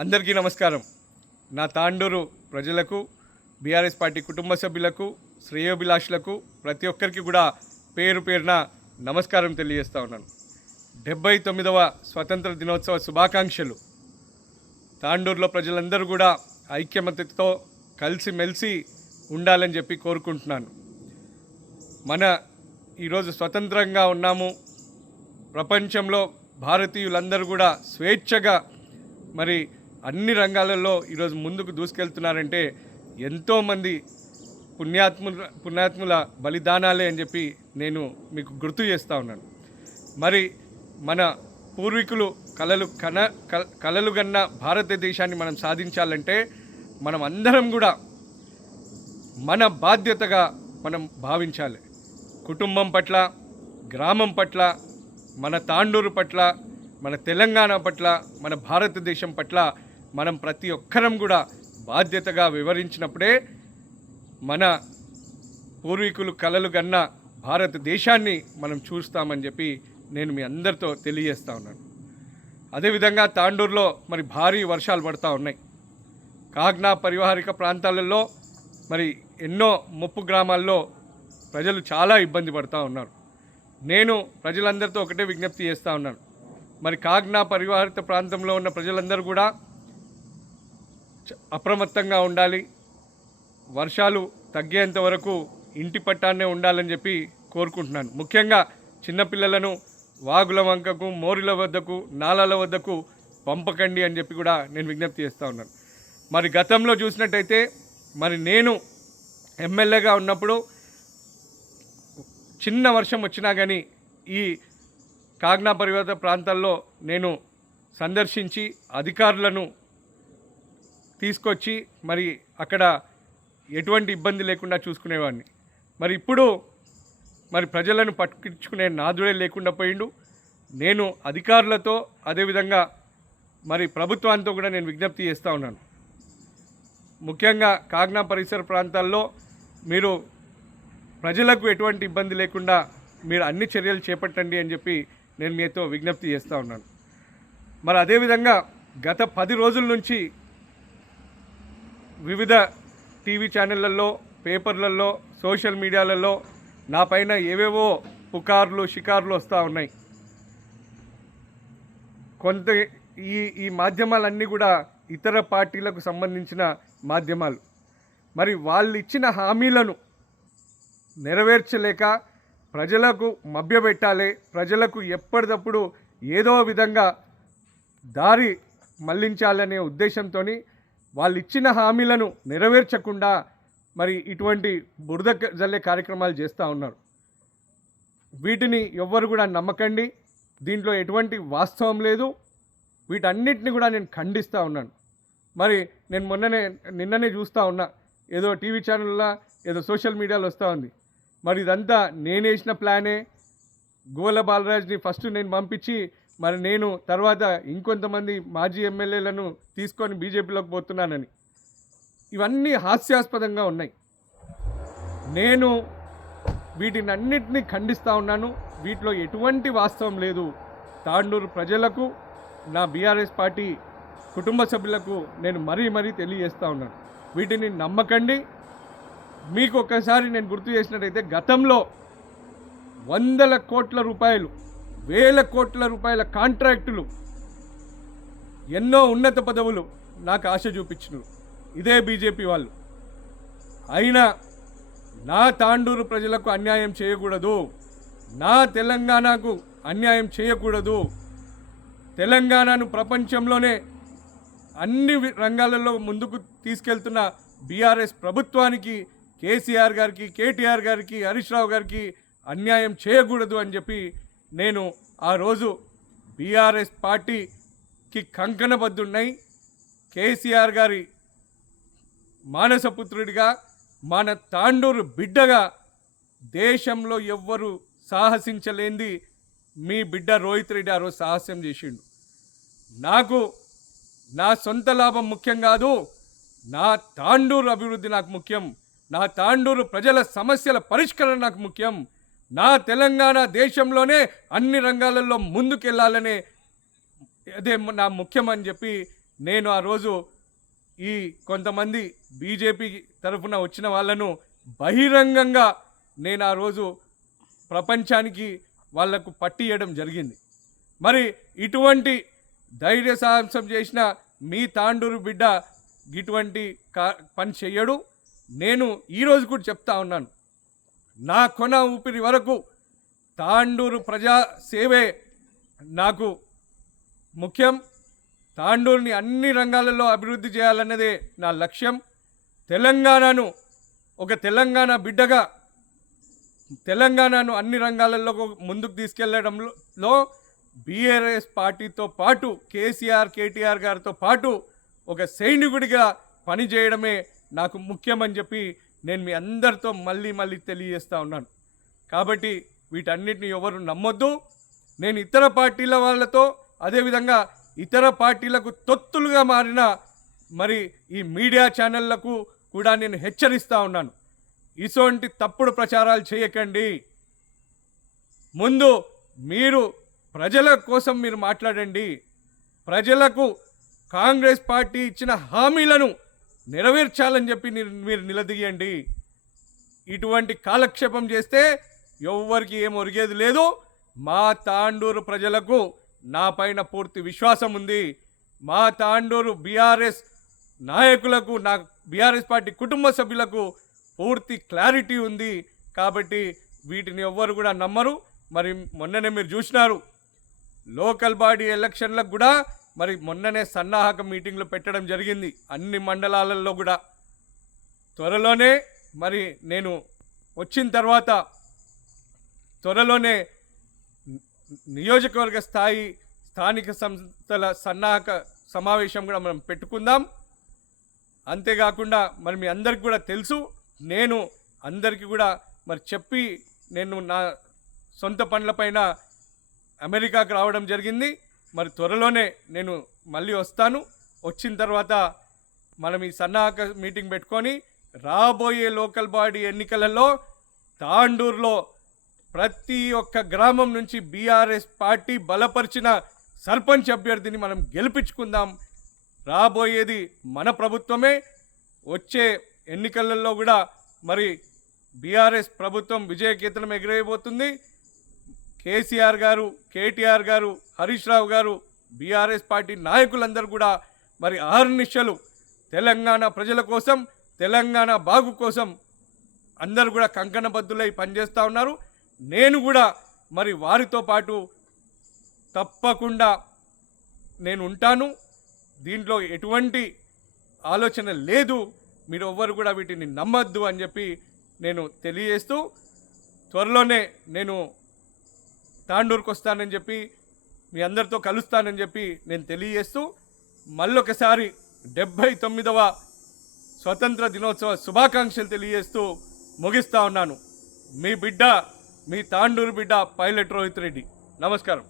అందరికీ నమస్కారం. నా తాండూరు ప్రజలకు బీఆర్ఎస్ పార్టీ కుటుంబ సభ్యులకు శ్రేయోభిలాషులకు ప్రతి ఒక్కరికి కూడా పేరు పేరున నమస్కారం తెలియజేస్తా ఉన్నాను. డెబ్బై తొమ్మిదవ స్వతంత్ర దినోత్సవ శుభాకాంక్షలు. తాండూరులో ప్రజలందరూ కూడా ఐక్యమత్యతో కలిసిమెలిసి ఉండాలని చెప్పి కోరుకుంటున్నాను. మన ఈరోజు స్వతంత్రంగా ఉన్నాము. ప్రపంచంలో భారతీయులందరూ కూడా స్వేచ్ఛగా మరి అన్ని రంగాలలో ఈరోజు ముందుకు దూసుకెళ్తున్నారంటే ఎంతోమంది పుణ్యాత్ముల పుణ్యాత్ముల బలిదానాలే అని చెప్పి నేను మీకు గుర్తు చేస్తూ ఉన్నాను. మరి మన పూర్వీకులు కళలు కన కల- కన్న భారతదేశాన్ని మనం సాధించాలంటే మనం అందరం కూడా మన బాధ్యతగా మనం భావించాలి. కుటుంబం పట్ల గ్రామం పట్ల మన తాండూరు పట్ల మన తెలంగాణ పట్ల మన భారతదేశం పట్ల మనం ప్రతి ఒక్కరం కూడా బాధ్యతగా వివరించినప్పుడే మన పూర్వీకులు కలలు గన్న భారతదేశాన్ని మనం చూస్తామని చెప్పి నేను మీ అందరితో తెలియజేస్తా ఉన్నాను. అదేవిధంగా తాండూరులో మరి భారీ వర్షాలు పడతా ఉన్నాయి. కాగ్నా పరివాహరిక ప్రాంతాలలో మరి ఎన్నో ముప్పు గ్రామాల్లో ప్రజలు చాలా ఇబ్బంది పడుతూ ఉన్నారు. నేను ప్రజలందరితో ఒకటే విజ్ఞప్తి చేస్తూ ఉన్నాను. మరి కాగ్నా పరివాహిత ప్రాంతంలో ఉన్న ప్రజలందరూ కూడా అప్రమత్తంగా ఉండాలి. వర్షాలు తగ్గేంత వరకు ఇంటి పట్టాన్నే ఉండాలని చెప్పి కోరుకుంటున్నాను. ముఖ్యంగా చిన్నపిల్లలను వాగుల వంకకు మోరుల వద్దకు నాలాల వద్దకు పంపకండి అని చెప్పి కూడా నేను విజ్ఞప్తి చేస్తూ ఉన్నాను. మరి గతంలో చూసినట్టయితే మరి నేను ఎమ్మెల్యేగా ఉన్నప్పుడు చిన్న వర్షం వచ్చినా కానీ ఈ కాగ్నా పరివర్త ప్రాంతాల్లో నేను సందర్శించి అధికారులను తీసుకొచ్చి మరి అక్కడ ఎటువంటి ఇబ్బంది లేకుండా చూసుకునేవాడిని. మరి ఇప్పుడు మరి ప్రజలను పట్టించుకునే నాదుడే లేకుండా పోయిండు. నేను అధికారులతో అదేవిధంగా మరి ప్రభుత్వాంతో కూడా నేను విజ్ఞప్తి చేస్తూ ఉన్నాను. ముఖ్యంగా కాగ్నా పరిసర ప్రాంతాల్లో మీరు ప్రజలకు ఎటువంటి ఇబ్బంది లేకుండా మీరు అన్ని చర్యలు చేపట్టండి అని చెప్పి నేను మీతో విజ్ఞప్తి చేస్తూ ఉన్నాను. మరి అదేవిధంగా గత పది రోజుల నుంచి వివిధ టీవీ ఛానళ్ళల్లో పేపర్లలో సోషల్ మీడియాలలో నా పైన ఏవేవో పుకార్లు షికార్లు వస్తూ ఉన్నాయి. కొంత ఈ ఈ మాధ్యమాలన్నీ కూడా ఇతర పార్టీలకు సంబంధించిన మాధ్యమాలు. మరి వాళ్ళు ఇచ్చిన హామీలను నెరవేర్చలేక ప్రజలకు మభ్యపెట్టాలి ప్రజలకు ఎప్పటికప్పుడు ఏదో విధంగా దారి మళ్ళించాలనే ఉద్దేశంతో వాళ్ళు ఇచ్చిన హామీలను నెరవేర్చకుండా మరి ఇటువంటి బురద జల్లే కార్యక్రమాలు చేస్తూ ఉన్నారు. వీటిని ఎవ్వరు కూడా నమ్మకండి. దీంట్లో ఎటువంటి వాస్తవం లేదు. వీటన్నిటిని కూడా నేను ఖండిస్తూ ఉన్నాను. మరి నేను మొన్ననే నిన్ననే చూస్తూ ఉన్నా. ఏదో టీవీ ఛానల్లో ఏదో సోషల్ మీడియాలో వస్తూ ఉంది. మరి ఇదంతా నేను వేసిన ప్లానే. గోల బాలరాజ్ని ఫస్ట్ నేను పంపించి మరి నేను తర్వాత ఇంకొంతమంది మాజీ ఎమ్మెల్యేలను తీసుకొని బీజేపీలోకి పోతున్నానని. ఇవన్నీ హాస్యాస్పదంగా ఉన్నాయి. నేను వీటిని అన్నిటినీ ఖండిస్తూ ఉన్నాను. వీటిలో ఎటువంటి వాస్తవం లేదు. తాండూరు ప్రజలకు నా బీఆర్ఎస్ పార్టీ కుటుంబ సభ్యులకు నేను మరీ మరీ తెలియజేస్తూ ఉన్నాను. వీటిని నమ్మకండి. మీకు ఒక్కసారి నేను గుర్తు చేసినట్టయితే గతంలో వందల కోట్ల రూపాయలు వేల కోట్ల రూపాయల కాంట్రాక్టులు ఎన్నో ఉన్నత పదవులు నాకు ఆశ చూపించిన ఇదే బీజేపీ వాళ్ళు. అయినా నా తాండూరు ప్రజలకు అన్యాయం చేయకూడదు. నా తెలంగాణకు అన్యాయం చేయకూడదు. తెలంగాణను ప్రపంచంలోనే అన్ని రంగాలలో ముందుకు తీసుకెళ్తున్న బీఆర్ఎస్ ప్రభుత్వానికి కేసీఆర్ గారికి కేటీఆర్ గారికి హరీష్ రావు గారికి అన్యాయం చేయకూడదు అని చెప్పి నేను ఆ రోజు బీఆర్ఎస్ పార్టీకి కంకణబద్దున్నాయి కేసీఆర్ గారి మానసపుత్రుడిగా మన తాండూరు బిడ్డగా దేశంలో ఎవ్వరూ సాహసించలేంది మీ బిడ్డ రోహిత్ రెడ్డి ఆ రోజు సాహసం చేసిండు. నాకు నా సొంత లాభం ముఖ్యం కాదు నా తాండూరు అభివృద్ధి నాకు ముఖ్యం నా తాండూరు ప్రజల సమస్యల పరిష్కరణ నాకు ముఖ్యం నా తెలంగాణ దేశంలోనే అన్ని రంగాలలో ముందుకెళ్ళాలనే అదే నా ముఖ్యం అని చెప్పి నేను ఆ రోజు ఈ కొంతమంది బీజేపీ తరఫున వచ్చిన వాళ్ళను బహిరంగంగా నేను ఆ రోజు ప్రపంచానికి వాళ్ళకు పట్టియడం జరిగింది. మరి ఇటువంటి ధైర్య సాహసం చేసిన మీ తాండూరు బిడ్డ ఇటువంటి కా పని చెయ్యడు. నేను ఈరోజు కూడా చెప్తా ఉన్నాను. నా కొన ఊపిరి వరకు తాండూరు ప్రజా సేవే నాకు ముఖ్యం. తాండూరుని అన్ని రంగాలలో అభివృద్ధి చేయాలన్నదే నా లక్ష్యం. తెలంగాణను ఒక తెలంగాణ బిడ్డగా తెలంగాణను అన్ని రంగాలలో ముందుకు తీసుకెళ్ళడంలో బీఆర్ఎస్ పార్టీతో పాటు కేసీఆర్ కేటీఆర్ గారితో పాటు ఒక సైనికుడిగా పనిచేయడమే నాకు ముఖ్యమని చెప్పి నేను మీ అందరితో మళ్ళీ మళ్ళీ తెలియజేస్తూ ఉన్నాను. కాబట్టి వీటన్నిటిని ఎవరు నమ్మొద్దు. నేను ఇతర పార్టీల వాళ్ళతో అదేవిధంగా ఇతర పార్టీలకు తొత్తులుగా మారిన మరి ఈ మీడియా ఛానళ్ళకు కూడా నేను హెచ్చరిస్తూ ఉన్నాను. ఇటువంటి తప్పుడు ప్రచారాలు చేయకండి. ముందు మీరు ప్రజల కోసం మీరు మాట్లాడండి. ప్రజలకు కాంగ్రెస్ పార్టీ ఇచ్చిన హామీలను నెరవేర్చాలని చెప్పి మీరు నిలదీయండి. ఇటువంటి కాలక్షేపం చేస్తే ఎవ్వరికి ఏం ఒరిగేది లేదు. మా తాండూరు ప్రజలకు నా పైన పూర్తి విశ్వాసం ఉంది. మా తాండూరు బీఆర్ఎస్ నాయకులకు నా బీఆర్ఎస్ పార్టీ కుటుంబ సభ్యులకు పూర్తి క్లారిటీ ఉంది. కాబట్టి వీటిని ఎవ్వరు కూడా నమ్మరు. మరి మొన్ననే మీరు చూసినారు. లోకల్ బాడీ ఎలక్షన్లకు కూడా మరి మొన్ననే సన్నాహక మీటింగ్లు పెట్టడం జరిగింది అన్ని మండలాలలో కూడా. త్వరలోనే మరి నేను వచ్చిన తర్వాత త్వరలోనే నియోజకవర్గ స్థాయి స్థానిక సంస్థల సన్నాహక సమావేశం కూడా మనం పెట్టుకుందాం. అంతేకాకుండా మరి మీ అందరికి కూడా తెలుసు నేను అందరికీ కూడా మరి చెప్పి నేను నా సొంత పనులపైన అమెరికాకు రావడం జరిగింది. మరి త్వరలోనే నేను మళ్ళీ వస్తాను. వచ్చిన తర్వాత మనం ఈ సన్నాహక మీటింగ్ పెట్టుకొని రాబోయే లోకల్ బాడీ ఎన్నికలలో తాండూరులో ప్రతి ఒక్క గ్రామం నుంచి బీఆర్ఎస్ పార్టీ బలపరిచిన సర్పంచ్ అభ్యర్థిని మనం గెలిపించుకుందాం. రాబోయేది మన ప్రభుత్వమే. వచ్చే ఎన్నికలలో కూడా మరి బీఆర్ఎస్ ప్రభుత్వం విజయకేతనం ఎగిరేయబోతుంది కేసీఆర్ గారు కేటీఆర్ గారు హరీష్ రావు గారు బీఆర్ఎస్ పార్టీ నాయకులందరూ కూడా మరి ఆహర్నిశలు తెలంగాణ ప్రజల కోసం తెలంగాణ బాగు కోసం అందరూ కూడా కంకణబద్ధులై పనిచేస్తూ ఉన్నారు. నేను కూడా మరి వారితో పాటు తప్పకుండా నేను ఉంటాను. దీంట్లో ఎటువంటి ఆలోచన లేదు. మీరు ఎవ్వరు కూడా వీటిని నమ్మద్దు అని చెప్పి నేను తెలియజేస్తూ త్వరలోనే నేను తాండూరుకు వస్తానని చెప్పి మీ అందరితో కలుస్తానని చెప్పి నేను తెలియజేస్తూ మళ్ళొకసారి డెబ్భై తొమ్మిదవ స్వతంత్ర దినోత్సవ శుభాకాంక్షలు తెలియజేస్తూ ముగిస్తా ఉన్నాను. మీ బిడ్డ మీ తాండూరు బిడ్డ పైలట్ రోహిత్ రెడ్డి. నమస్కారం.